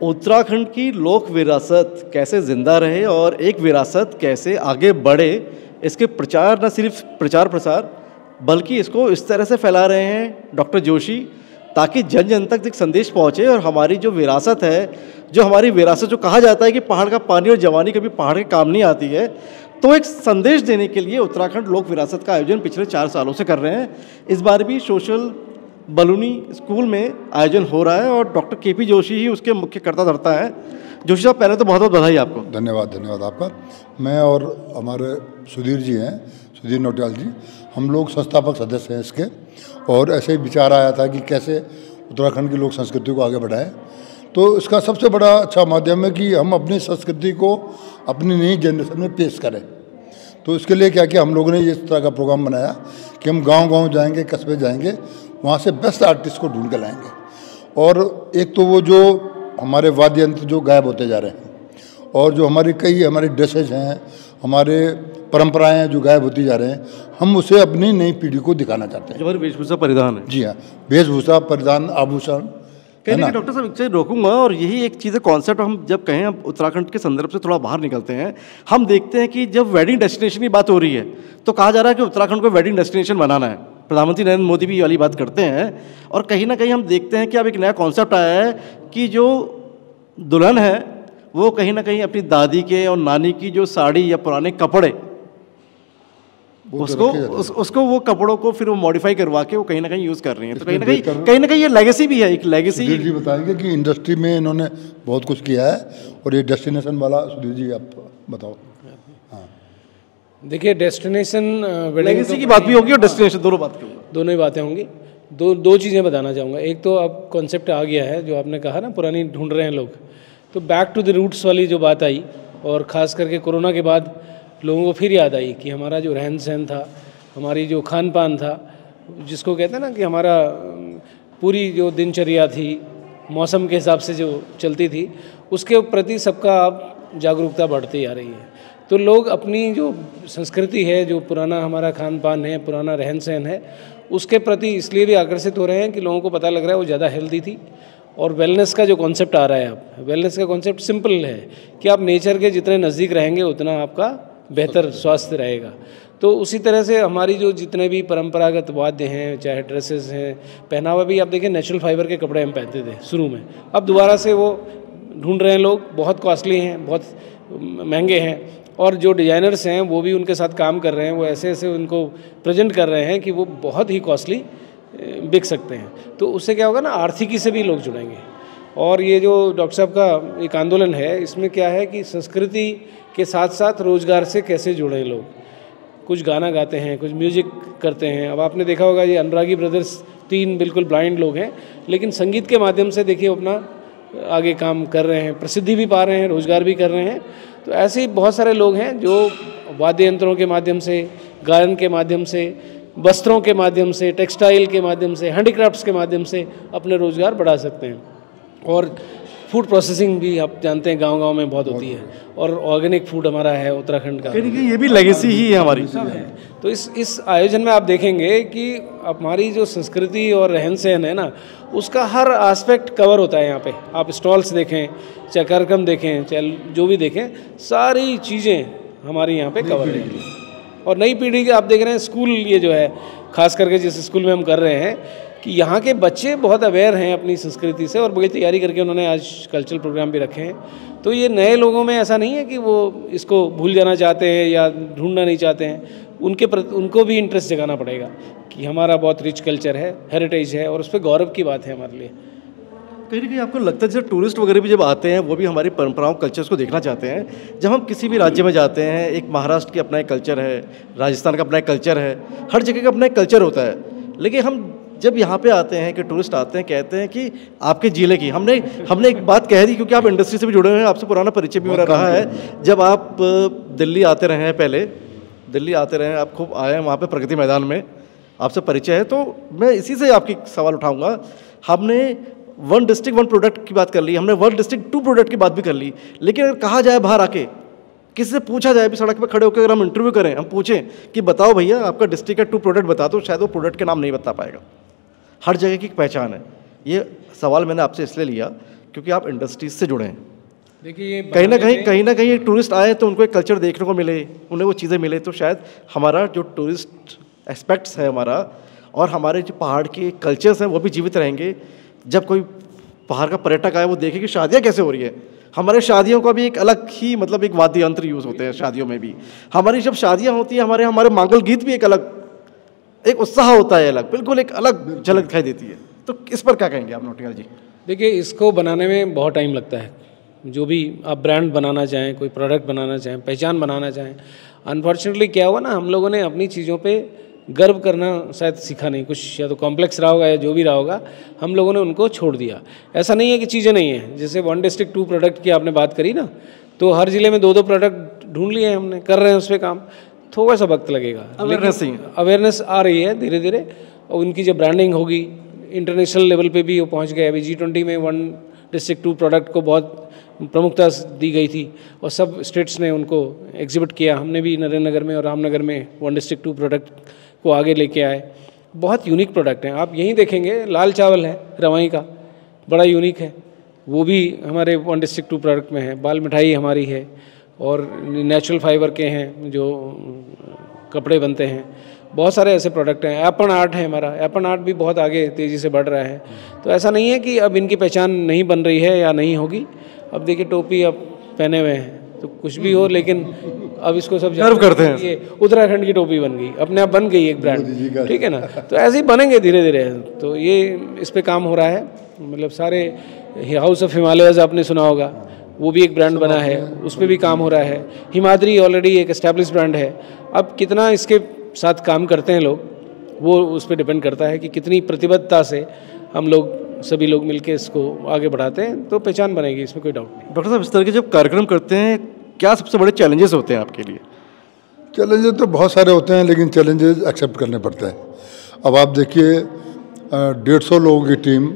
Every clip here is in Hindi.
उत्तराखंड की लोक विरासत कैसे जिंदा रहे और एक विरासत कैसे आगे बढ़े, इसके प्रचार, न सिर्फ प्रचार प्रसार, बल्कि इसको इस तरह से फैला रहे हैं डॉक्टर जोशी ताकि जन जन तक एक संदेश पहुंचे और हमारी जो विरासत है, जो हमारी विरासत, जो कहा जाता है कि पहाड़ का पानी और जवानी कभी पहाड़ के काम नहीं आती है, तो एक संदेश देने के लिए उत्तराखंड लोक विरासत का आयोजन पिछले 4 सालों से कर रहे हैं। इस बार भी सोशल बलूनी स्कूल में आयोजन हो रहा है और डॉक्टर केपी जोशी ही उसके मुख्य कर्ता धर्ता है। जोशी साहब, पहले तो बहुत बहुत बधाई आपको। धन्यवाद आपका। मैं और हमारे सुधीर जी हैं, सुधीर नौटियाल जी, हम लोग संस्थापक सदस्य हैं इसके, और ऐसे ही विचार आया था कि कैसे उत्तराखंड की लोक संस्कृति को आगे बढ़ाएं। तो इसका सबसे बड़ा अच्छा माध्यम है कि हम अपनी संस्कृति को अपनी नई जनरेशन में पेश करें। तो इसके लिए क्या किया, हम लोगों ने इस तरह का प्रोग्राम बनाया कि हम गांव-गांव जाएंगे, कस्बे जाएंगे, वहाँ से बेस्ट आर्टिस्ट को ढूंढ के लाएंगे। और एक तो वो जो हमारे वाद्य यंत्र जो गायब होते जा रहे हैं, और जो हमारी ड्रेसेज हैं, हमारे परंपराएं हैं जो गायब होती जा रहे हैं, हम उसे अपनी नई पीढ़ी को दिखाना चाहते हैं। जो हमारी वेशभूषा परिधान है। जी हाँ, वेशभूषा परिधान आभूषण। कहीं ना डॉक्टर साहब, एक रोकूंगा, और यही एक चीज़ है, कॉन्सेप्ट हम जब कहें, हम उत्तराखंड के संदर्भ से थोड़ा बाहर निकलते हैं, हम देखते हैं कि जब वेडिंग डेस्टिनेशन की बात हो रही है तो कहा जा रहा है कि उत्तराखंड को वेडिंग डेस्टिनेशन बनाना है। प्रधानमंत्री नरेंद्र मोदी भी ये वाली बात करते हैं, और कहीं ना कहीं हम देखते हैं कि अब एक नया कॉन्सेप्ट आया है कि जो दुल्हन है वो कहीं ना कहीं अपनी दादी के और नानी की जो साड़ी या पुराने कपड़े, उसको वो कपड़ों को फिर वो मॉडिफाई करवा के वो कहीं ना कहीं यूज़ कर रही हैं। तो कहीं ना कहीं ये लेगेसी भी है, एक लेगेसी। सुधीर जी बताएंगे कि इंडस्ट्री में इन्होंने बहुत कुछ किया है, और ये डेस्टिनेशन वाला सुधीर जी आप बताओ। हाँ, देखिए, डेस्टिनेशन लेगेसी की बात भी होगी और डेस्टिनेशन, दोनों ही बातें होंगी। दो चीज़ें बताना चाहूँगा। एक तो अब कॉन्सेप्ट आ गया है जो आपने कहा ना, पुरानी ढूंढ रहे हैं लोग, तो बैक टू द रूट्स वाली जो बात आई, और ख़ास करके कोरोना के बाद लोगों को फिर याद आई कि हमारा जो रहन सहन था, हमारी जो खान पान था, जिसको कहते हैं ना कि हमारा पूरी जो दिनचर्या थी मौसम के हिसाब से जो चलती थी, उसके प्रति सबका अब जागरूकता बढ़ती आ रही है। तो लोग अपनी जो संस्कृति है, जो पुराना हमारा खान पान है, पुराना रहन सहन है, उसके प्रति इसलिए भी आकर्षित हो रहे हैं कि लोगों को पता लग रहा है वो ज़्यादा हेल्दी थी। और वेलनेस का जो कॉन्सेप्ट आ रहा है, अब वेलनेस का कॉन्सेप्ट सिंपल है कि आप नेचर के जितने नज़दीक रहेंगे उतना आपका बेहतर स्वास्थ्य रहेगा। तो उसी तरह से हमारी जो जितने भी परंपरागत वाद्य हैं, चाहे ड्रेसेस हैं, पहनावा भी आप देखें, नेचुरल फाइबर के कपड़े हम पहनते थे शुरू में, अब दोबारा से वो ढूंढ रहे हैं लोग, बहुत कॉस्टली हैं, बहुत महंगे हैं, और जो डिज़ाइनर्स हैं वो भी उनके साथ काम कर रहे हैं, वो ऐसे ऐसे उनको प्रेजेंट कर रहे हैं कि वो बहुत ही कॉस्टली बिक सकते हैं। तो उससे क्या होगा ना, आर्थिकी से भी लोग जुड़ेंगे। और ये जो डॉक्टर साहब का एक आंदोलन है, इसमें क्या है कि संस्कृति के साथ साथ रोज़गार से कैसे जुड़ें लोग। कुछ गाना गाते हैं, कुछ म्यूज़िक करते हैं। अब आपने देखा होगा ये अनुरागी ब्रदर्स 3 बिल्कुल ब्लाइंड लोग हैं, लेकिन संगीत के माध्यम से देखिए अपना आगे काम कर रहे हैं, प्रसिद्धि भी पा रहे हैं, रोज़गार भी कर रहे हैं। तो ऐसे ही बहुत सारे लोग हैं जो वाद्य यंत्रों के माध्यम से, गायन के माध्यम से, वस्त्रों के माध्यम से, टेक्सटाइल के माध्यम से, हैंडीक्राफ्ट्स के माध्यम से अपने रोज़गार बढ़ा सकते हैं। और फूड प्रोसेसिंग भी आप जानते हैं गांव-गांव में बहुत होती है, और ऑर्गेनिक फूड हमारा है उत्तराखंड का, ये भी लेगेसी ही है हमारी। तो इस आयोजन में आप देखेंगे कि हमारी जो संस्कृति और रहन सहन है ना, उसका हर एस्पेक्ट कवर होता है यहाँ पे। आप स्टॉल्स देखें, चाहे कार्यक्रम देखें, चाहे जो भी देखें, सारी चीज़ें हमारी यहाँ पे कवर है। और नई पीढ़ी के आप देख रहे हैं स्कूल, ये जो है खास करके जिस स्कूल में हम कर रहे हैं, कि यहाँ के बच्चे बहुत अवेयर हैं अपनी संस्कृति से, और बड़ी तैयारी करके उन्होंने आज कल्चरल प्रोग्राम भी रखे हैं। तो ये नए लोगों में ऐसा नहीं है कि वो इसको भूल जाना चाहते हैं या ढूंढना नहीं चाहते हैं, उनको भी इंटरेस्ट जगाना पड़ेगा कि हमारा बहुत रिच कल्चर है, हेरिटेज है, और उस पर गौरव की बात है हमारे लिए। कहीं ना कहीं आपको लगता है जैसे टूरिस्ट वगैरह भी जब आते हैं, वो भी हमारी परंपराओं कल्चर्स को देखना चाहते हैं। जब हम किसी भी राज्य में जाते हैं, एक महाराष्ट्र की अपना एक कल्चर है, राजस्थान का अपना एक कल्चर है, हर जगह का अपना एक कल्चर होता है। लेकिन हम जब यहाँ पे आते हैं कि टूरिस्ट आते हैं, कहते हैं कि आपके जिले की, हमने एक बात कह दी, क्योंकि आप इंडस्ट्री से भी जुड़े हुए हैं, आपसे पुराना परिचय भी मेरा रहा है। जब आप दिल्ली आते रहे हैं, पहले दिल्ली आते रहे हैं, आप खूब आए हैं वहाँ पे प्रगति मैदान में, आपसे परिचय है। तो मैं इसी से आपकी सवाल उठाऊँगा। हमने 1 डिस्ट्रिक्ट 1 प्रोडक्ट की बात कर ली, हमने 1 डिस्ट्रिक्ट 2 प्रोडक्ट की बात भी कर ली, लेकिन अगर कहा जाए बाहर आके, किसी से पूछा जाए भी, सड़क पे खड़े होकर अगर हम इंटरव्यू करें, हम पूछें कि बताओ भैया आपका डिस्ट्रिक्ट का 2 प्रोडक्ट बता दो, शायद वो प्रोडक्ट के नाम नहीं बता पाएगा। हर जगह की पहचान है। ये सवाल मैंने आपसे इसलिए लिया क्योंकि आप इंडस्ट्रीज से जुड़े हैं। देखिए ये कहीं ना कहीं टूरिस्ट आए तो उनको एक कल्चर देखने को मिले, उन्हें वो चीज़ें मिले, तो शायद हमारा जो टूरिस्ट एस्पेक्ट्स है हमारा और हमारे जो पहाड़ के कल्चर्स हैं वो भी जीवित रहेंगे। जब कोई पहाड़ का पर्यटक आए वो देखे कि शादियाँ कैसे हो रही है। हमारे शादियों का भी एक अलग ही मतलब एक वाद्य यंत्र यूज़ होते हैं शादियों में भी। हमारी जब शादियाँ होती हैं हमारे मांगल गीत भी एक अलग एक उत्साह होता है, अलग बिल्कुल एक अलग झलक दिखाई देती है। तो इस पर क्या कहेंगे आप नौटियाल जी? देखिए इसको बनाने में बहुत टाइम लगता है। जो भी आप ब्रांड बनाना चाहें, कोई प्रोडक्ट बनाना चाहें, पहचान बनाना चाहें, अनफॉर्चुनेटली क्या हुआ ना, हम लोगों ने अपनी चीज़ों पे गर्व करना शायद सीखा नहीं। कुछ या तो कॉम्प्लेक्स रहा होगा या जो भी रहा होगा, हम लोगों ने उनको छोड़ दिया। ऐसा नहीं है कि चीज़ें नहीं हैं। जैसे 1 डिस्ट्रिक्ट 2 प्रोडक्ट की आपने बात करी ना, तो हर ज़िले में 2-2 प्रोडक्ट ढूंढ लिए हैं हमने, कर रहे हैं उस पर काम। थोड़ा सा वक्त लगेगा, अवेयरनेस आ रही है धीरे धीरे। और उनकी जब ब्रांडिंग होगी इंटरनेशनल लेवल पे भी वो पहुंच गए। अभी G20 में 1 डिस्ट्रिक्ट 2 प्रोडक्ट को बहुत प्रमुखता दी गई थी और सब स्टेट्स ने उनको एग्जिबिट किया। हमने भी नरेंद्र में और रामनगर में 1 डिस्ट्रिक्ट 2 प्रोडक्ट को आगे लेके आए। बहुत यूनिक प्रोडक्ट हैं। आप यहीं देखेंगे लाल चावल है रवाई का, बड़ा यूनिक है, वो भी हमारे 1 डिस्ट्रिक्ट 2 प्रोडक्ट में है। बाल मिठाई हमारी है और नेचुरल फाइबर के हैं जो कपड़े बनते हैं। बहुत सारे ऐसे प्रोडक्ट हैं। एपन आर्ट है हमारा, एपन आर्ट भी बहुत आगे तेज़ी से बढ़ रहा है। तो ऐसा नहीं है कि अब इनकी पहचान नहीं बन रही है या नहीं होगी। अब देखिए टोपी अब पहने हुए हैं तो कुछ भी हो, लेकिन अब इसको सब गर्व करते हैं। ये उत्तराखंड की टोपी बन गई, अपने आप बन गई एक ब्रांड, ठीक है ना। तो ऐसे ही बनेंगे धीरे धीरे। तो ये इस पे काम हो रहा है। मतलब सारे हाउस ऑफ हिमालयस आपने सुना होगा, वो भी एक ब्रांड बना है, उस पर भी काम हो रहा है। हिमाद्री ऑलरेडी एक एस्टैब्लिश ब्रांड है। अब कितना इसके साथ काम करते हैं लोग, वो उस पर डिपेंड करता है कि कितनी प्रतिबद्धता से हम लोग सभी लोग मिलकर इसको आगे बढ़ाते हैं, तो पहचान बनेगी, इसमें कोई डाउट नहीं। डॉक्टर साहब, इस तरह के जब कार्यक्रम करते हैं क्या सबसे बड़े चैलेंजेस होते हैं आपके लिए? चैलेंजेस तो बहुत सारे होते हैं, लेकिन चैलेंजेस एक्सेप्ट करने पड़ते हैं। अब आप देखिए 150 लोगों की टीम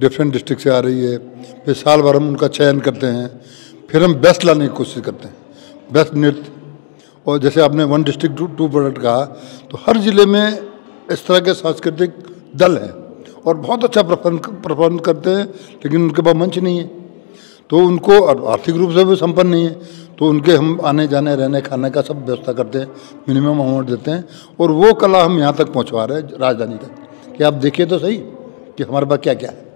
डिफरेंट डिस्ट्रिक्ट से आ रही है, फिर साल भर हम उनका चयन करते हैं, फिर हम बेस्ट लाने की कोशिश करते हैं, बेस्ट नृत्य। और जैसे आपने 1 डिस्ट्रिक्ट 2 प्रोडक्ट कहा, तो हर ज़िले में इस तरह के सांस्कृतिक दल हैं और बहुत अच्छा परफॉर्म करते हैं, लेकिन उनके पास मंच नहीं है, तो उनको आर्थिक रूप से भी संपन्न नहीं है, तो उनके हम आने जाने रहने खाने का सब व्यवस्था करते हैं, मिनिमम अमाउंट देते हैं, और वो कला हम यहाँ तक पहुँचवा रहे हैं राजधानी तक कि आप देखिए तो सही कि हमारे पास क्या क्या है।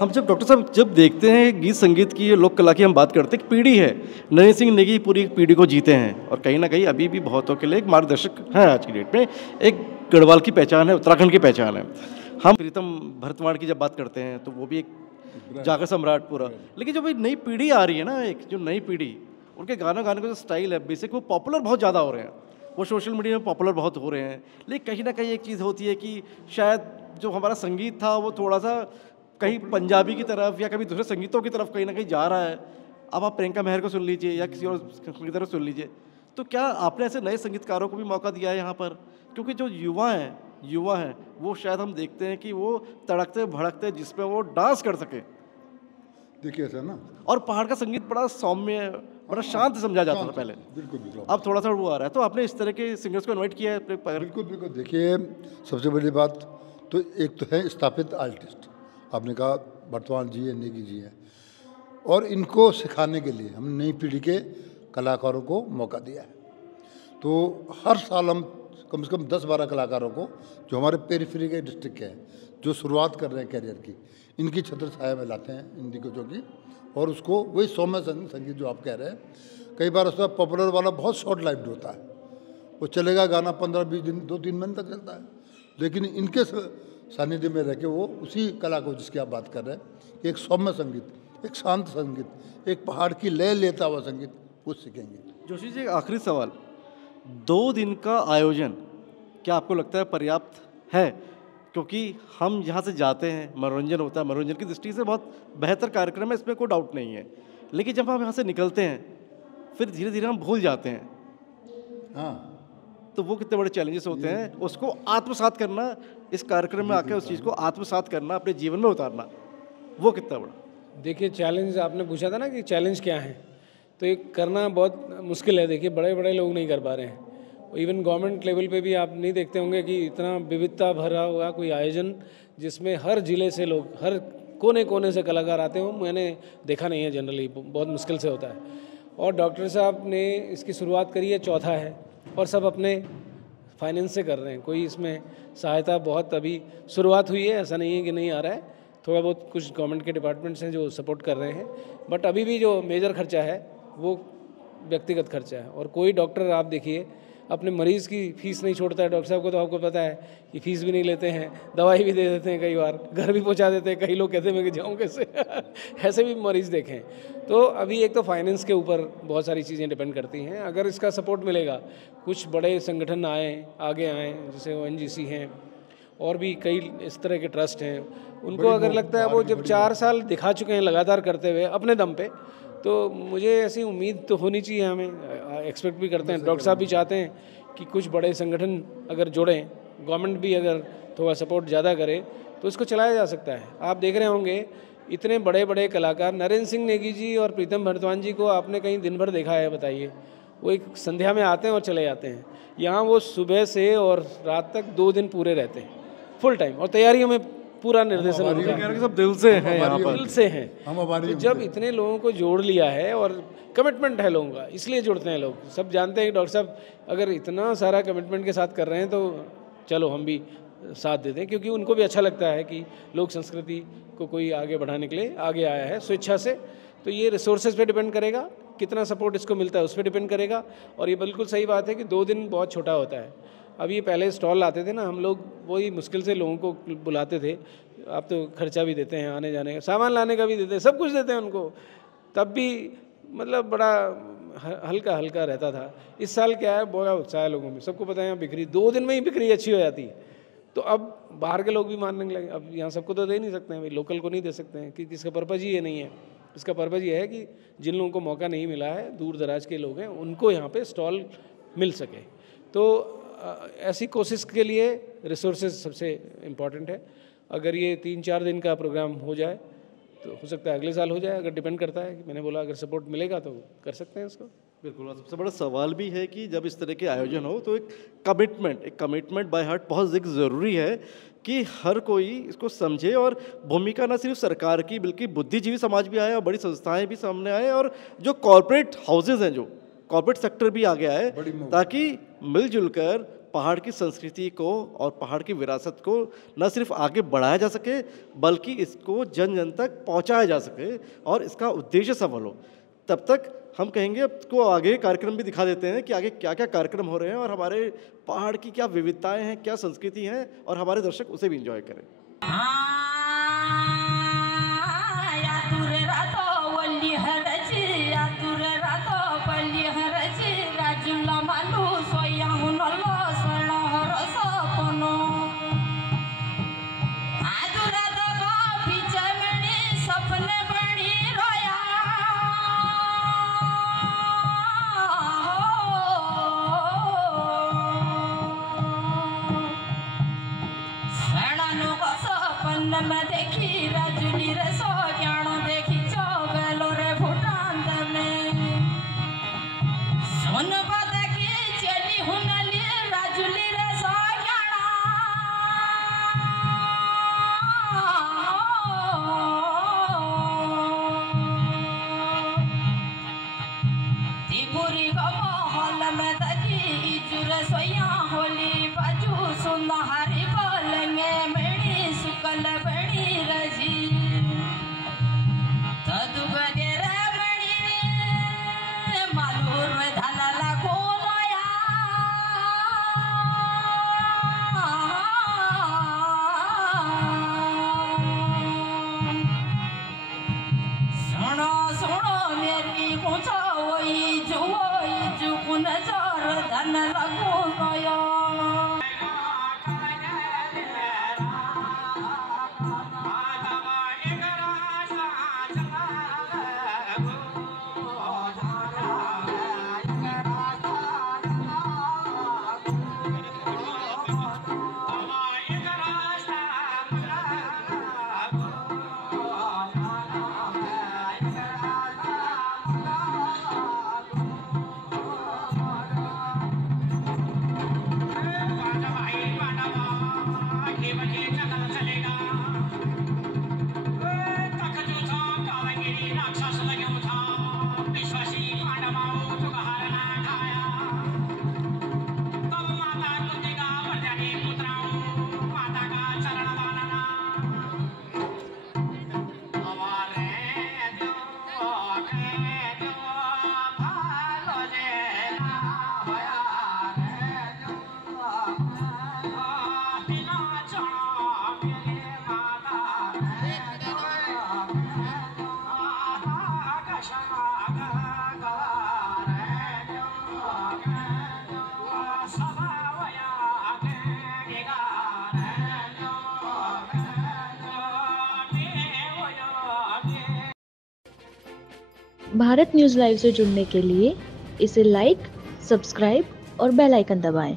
हम जब डॉक्टर साहब जब देखते हैं गीत संगीत की, लोक कला की हम बात करते हैं, एक पीढ़ी है, नरेंद्र सिंह नेगी पूरी पीढ़ी को जीते हैं और कहीं ना कहीं अभी भी बहुतों के लिए एक मार्गदर्शक हैं आज की डेट में। एक गढ़वाल की पहचान है, उत्तराखंड की पहचान है। हम प्रीतम भरतवाड़ की जब बात करते हैं तो वो भी एक जागर सम्राट पूरा। लेकिन जो भाई नई पीढ़ी आ रही है ना, एक जो नई पीढ़ी, उनके गाना गाने का जो स्टाइल है बेसिक, वो पॉपुलर बहुत ज़्यादा हो रहे हैं, वो सोशल मीडिया में पॉपुलर बहुत हो रहे हैं। लेकिन कहीं ना कहीं एक चीज़ होती है कि शायद जो हमारा संगीत था वो थोड़ा सा कहीं पंजाबी की तरफ या कभी दूसरे संगीतों की तरफ कहीं ना कहीं जा रहा है। अब आप प्रियंका मेहर को सुन लीजिए या किसी और संगीतकार को सुन लीजिए, तो क्या आपने ऐसे नए संगीतकारों को भी मौका दिया है यहाँ पर? क्योंकि जो युवा हैं वो शायद हम देखते हैं कि वो तड़कते भड़कते जिसमें वो डांस कर सके। देखिए ऐसा ना, और पहाड़ का संगीत बड़ा सौम्य, बड़ा शांत समझा जाता था पहले, बिल्कुल। अब थोड़ा सा वो आ रहा है। तो आपने इस तरह के सिंगर्स को इनवाइट किया है अपने बिल्कुल। देखिए सबसे बड़ी बात तो एक तो है स्थापित आर्टिस्ट, आपने कहा भरतवाड़ जी है, नेगी जी हैं, और इनको सिखाने के लिए हम नई पीढ़ी के कलाकारों को मौका दिया है। तो हर साल हम कम से कम 10-12 कलाकारों को जो हमारे पेरिफेरी के डिस्ट्रिक्ट के हैं, जो शुरुआत कर रहे हैं कैरियर की, इनकी छत्र छाया में लाते हैं हिंदी को, जो कि और उसको वही सौम्य संगीत जो आप कह रहे हैं। कई बार उसका पॉपुलर वाला बहुत शॉर्ट लाइफ्ड होता है, वो चलेगा गाना 15-20 दिन 2-3 महीने तक चलता है, लेकिन इनके सानिध्य में रह के वो उसी कला को जिसकी आप बात कर रहे हैं, एक सौम्य संगीत, एक शांत संगीत, एक पहाड़ की लय लेता हुआ संगीत, वो सीखेंगे। जोशी जी, आखिरी सवाल, 2 दिन का आयोजन क्या आपको लगता है पर्याप्त है? क्योंकि हम यहाँ से जाते हैं, मनोरंजन होता है, मनोरंजन की दृष्टि से बहुत बेहतर कार्यक्रम है, इसमें कोई डाउट नहीं है, लेकिन जब हम यहाँ से निकलते हैं फिर धीरे धीरे हम भूल जाते हैं। हाँ, तो वो कितने बड़े चैलेंजेस होते हैं, उसको आत्मसात करना, इस कार्यक्रम में आकर उस चीज़ को आत्मसात करना, अपने जीवन में उतारना, वो कितना बड़ा। देखिए चैलेंज आपने पूछा था ना कि चैलेंज क्या है, तो ये करना बहुत मुश्किल है। देखिए बड़े बड़े लोग नहीं कर पा रहे हैं, इवन गवर्नमेंट लेवल पे भी आप नहीं देखते होंगे कि इतना विविधता भरा हुआ कोई आयोजन जिसमें हर ज़िले से लोग, हर कोने कोने से कलाकार आते हो, मैंने देखा नहीं है जनरली, बहुत मुश्किल से होता है। और डॉक्टर साहब ने इसकी शुरुआत करी है, चौथा है, और सब अपने फाइनेंस से कर रहे हैं। कोई इसमें सहायता बहुत अभी शुरुआत हुई है, ऐसा नहीं है कि नहीं आ रहा है, थोड़ा बहुत कुछ गवर्नमेंट के डिपार्टमेंट्स हैं जो सपोर्ट कर रहे हैं, बट अभी भी जो मेजर खर्चा है वो व्यक्तिगत खर्चा है। और कोई डॉक्टर आप देखिए अपने मरीज़ की फ़ीस नहीं छोड़ता है। डॉक्टर साहब को तो आपको पता है कि फ़ीस भी नहीं लेते हैं, दवाई भी दे देते हैं, कई बार घर भी पहुंचा देते हैं। कई लोग कहते हैं मैं कि जाऊँ कैसे ऐसे भी मरीज़ देखें। तो अभी एक तो फाइनेंस के ऊपर बहुत सारी चीज़ें डिपेंड करती हैं। अगर इसका सपोर्ट मिलेगा, कुछ बड़े संगठन आगे आएँ, जैसे ONGC हैं और भी कई इस तरह के ट्रस्ट हैं, उनको अगर लगता है वो जब 4 साल दिखा चुके हैं लगातार करते हुए अपने दम पे, तो मुझे ऐसी उम्मीद तो होनी चाहिए, हमें एक्सपेक्ट भी करते हैं, डॉक्टर साहब भी चाहते हैं कि कुछ बड़े संगठन अगर जुड़ें, गवर्नमेंट भी अगर थोड़ा सपोर्ट ज़्यादा करे तो इसको चलाया जा सकता है। आप देख रहे होंगे इतने बड़े बड़े कलाकार, नरेंद्र सिंह नेगी जी और प्रीतम भरद्वाज जी को आपने कहीं दिन भर देखा है? बताइए। वो एक संध्या में आते हैं और चले जाते हैं। यहाँ वो सुबह से और रात तक 2 दिन पूरे रहते हैं फुल टाइम, और तैयारियों में पूरा निर्देशन उनका है। सब दिल से हैं, यहाँ पर दिल से हैं। तो जब इतने लोगों को जोड़ लिया है और कमिटमेंट है लोगों का, इसलिए जुड़ते हैं लोग। सब जानते हैं कि डॉक्टर साहब अगर इतना सारा कमिटमेंट के साथ कर रहे हैं तो चलो हम भी साथ देते हैं, क्योंकि उनको भी अच्छा लगता है कि लोक संस्कृति को कोई आगे बढ़ाने के लिए आगे आया है स्वेच्छा से। तो ये रिसोर्सेज पे डिपेंड करेगा, कितना सपोर्ट इसको मिलता है उस पर डिपेंड करेगा। और ये बिल्कुल सही बात है कि 2 दिन बहुत छोटा होता है। अब ये पहले स्टॉल लाते थे ना, हम लोग वही मुश्किल से लोगों को बुलाते थे। आप तो खर्चा भी देते हैं, आने जाने का, सामान लाने का भी देते हैं, सब कुछ देते हैं उनको, तब भी मतलब बड़ा हल्का हल्का रहता था। इस साल क्या है, बड़ा उत्साह है लोगों में, सबको पता है यहाँ बिक्री 2 दिन में ही बिक्री अच्छी हो जाती है। तो अब बाहर के लोग भी मानने लगे। अब यहाँ सबको तो दे नहीं सकते हैं भाई, लोकल को नहीं दे सकते हैं, क्योंकि इसका पर्पज़ ही ये नहीं है। इसका पर्पज़ ये है कि जिन लोगों को मौका नहीं मिला है, दूर दराज के लोग हैं, उनको यहाँ पे स्टॉल मिल सके। तो ऐसी कोशिश के लिए रिसोर्सेज सबसे इम्पॉर्टेंट है। अगर ये 3-4 दिन का प्रोग्राम हो जाए तो हो सकता है अगले साल हो जाए, अगर डिपेंड करता है कि मैंने बोला अगर सपोर्ट मिलेगा तो कर सकते हैं इसको। बिल्कुल। और सबसे बड़ा सवाल भी है कि जब इस तरह के आयोजन हो तो एक कमिटमेंट बाय हार्ट बहुत ज़रूरी है कि हर कोई इसको समझे, और भूमिका न सिर्फ सरकार की बल्कि बुद्धिजीवी समाज भी आए और बड़ी संस्थाएं भी सामने आए, और जो कॉरपोरेट हाउसेज हैं, जो कॉर्पोरेट सेक्टर भी आ गया है, ताकि मिलजुल कर पहाड़ की संस्कृति को और पहाड़ की विरासत को न सिर्फ आगे बढ़ाया जा सके बल्कि इसको जन जन तक पहुंचाया जा सके और इसका उद्देश्य सफल हो। तब तक हम कहेंगे अब को आगे कार्यक्रम भी दिखा देते हैं कि आगे क्या क्या कार्यक्रम हो रहे हैं और हमारे पहाड़ की क्या विविधताएं हैं, क्या संस्कृति है, और हमारे दर्शक उसे भी इंजॉय करें। देखी राजुली रे सो ज्ञान देखी चौगलो रे भूटान में सोन पद की चली हुनली राजुली रे सो ज्ञान त्रिपुरी को महल में देखी जुरे सोया होली बाजू सुनहरी बोलेंगे मेरी सुकल बड़ी रजी तदु बगेरे बड़ी मालूर में धला लागो नया सुनो सुनो मेरी कुछ वही जो कुन जोर धन लगो नया भारत न्यूज़ लाइव से जुड़ने के लिए इसे लाइक, सब्सक्राइब और बेल आइकन दबाएं।